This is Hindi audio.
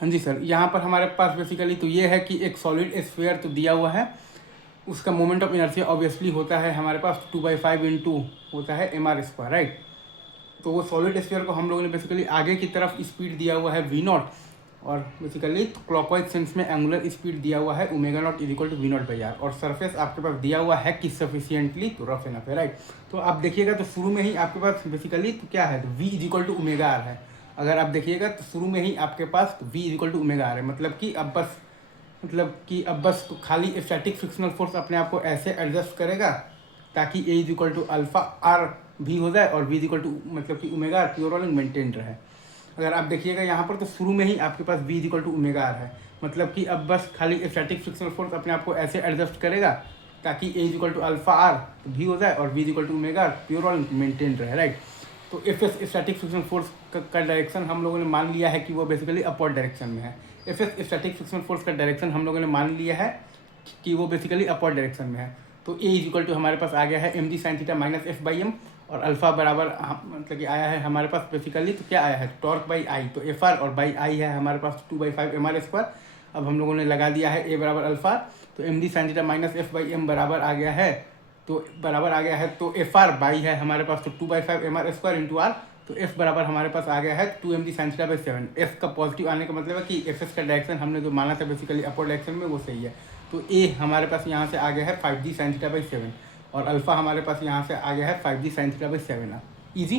हाँ जी सर, यहाँ पर हमारे पास बेसिकली तो ये है कि एक सॉलिड स्फीयर तो दिया हुआ है, उसका मोमेंट ऑफ इनर्शिया ऑब्वियसली होता है हमारे पास 2/5 इंटू होता है mr², राइट। तो वो सॉलिड स्फीयर को हम लोगों ने बेसिकली आगे की तरफ स्पीड दिया हुआ है v0, और बेसिकली क्लॉकवाइज सेंस में एंगुलर स्पीड दिया हुआ है ω0 = v0/r, और सरफेस आपके पास दिया हुआ है कि सफिशियंटली तो रफ एनफ है, राइट। तो आप देखिएगा तो शुरू में ही आपके पास बेसिकली तो क्या है, तो v = ω/r है। अगर आप देखिएगा तो शुरू में ही आपके पास v = ω/r है, मतलब कि अब बस तो खाली स्टैटिक फ्रिक्शनल फोर्स अपने आप को ऐसे एडजस्ट करेगा ताकि a = α/r भी हो जाए और v = मतलब कि ω/r प्योर और मेंटेन रहे। अगर आप देखिएगा यहाँ पर तो शुरू में ही आपके पास v = ω/r है, मतलब कि अब बस खाली स्टैटिक फ्रिक्शनल फोर्स अपने आप को ऐसे एडजस्ट करेगा ताकि a = α/r भी हो जाए और v = ω/r प्योर और मेंटेन रहे, राइट। तो F S static frictional force का डायरेक्शन हम लोगों ने मान लिया है कि वो बेसिकली अपवर्ड डायरेक्शन में है। F S static frictional force का डायरेक्शन हम लोगों ने मान लिया है कि वो बेसिकली अपवर्ड डायरेक्शन में है। तो ए = हमारे पास आ गया है mg sin θ - f/m, और अल्फा बराबर मतलब कि आया है हमारे पास बेसिकली तो क्या आया है, टॉर्क बाई आई, तो एफ आर और बाई आई है हमारे पास 2/5 mr²। अब हम लोगों ने लगा दिया है ए बराबर अल्फा, तो mg sin θ - f/m बराबर आ गया है, तो एफ आर बाई है हमारे पास तो 2/5 mr² इंटू आर, तो एफ बराबर हमारे पास आ गया है 2mg sin θ/7। एफ का पॉजिटिव आने का मतलब है कि एफ एस का डायरेक्शन हमने जो माना था बेसिकली अपवर्ड डायरेक्शन में वो सही है। तो ए हमारे पास यहाँ से आ गया है 5g sin θ/7, और अल्फा हमारे पास यहाँ से आ गया है 5g sin θ/7। इजी।